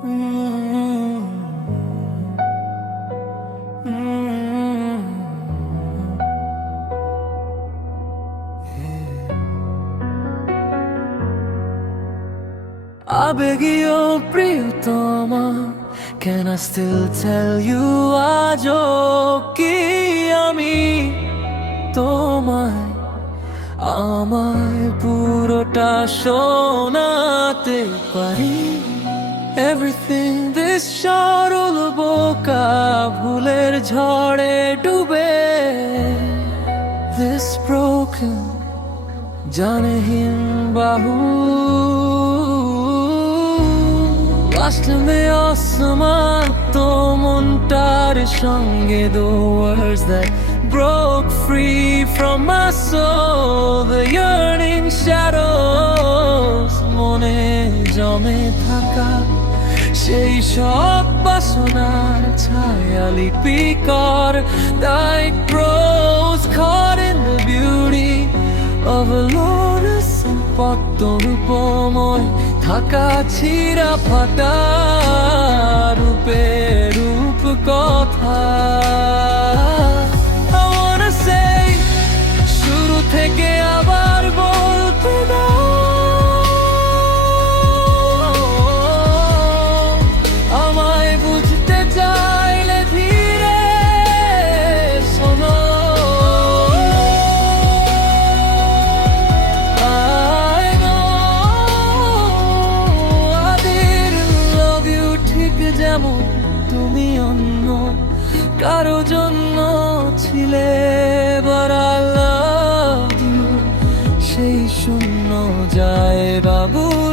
আবেগীয় প্রিয়তমা, can I still tell you আজও কি আমি তোমায় আমায় পুরোটা শোনাতে পারি? Everything this সরল বোকা ভুলের ঝড়ে ডুবে, this broken জানেহীন বাহু আসলে অসমাপ্ত মনটার সঙ্গে the words that broke free from my soul, the yearning shadows মনে জমে থাকা সেই সব বাসনার ছায়া লিপি কর like rose caught in the beauty of a lotus পদ্ম রূপময় থাকা ছিঁড়া ফাটা রূপে রূপ কথা I wanna say শুরু থেকে আবার বলতে দাও, আমায় বুঝতে চাইলে ধীরে শোনো। I know I didn't love you ঠিক যেমন তুমি অন্য কারো জন্য ছিলে, but I love you সেই শূন্য জায়গাগুলোতে।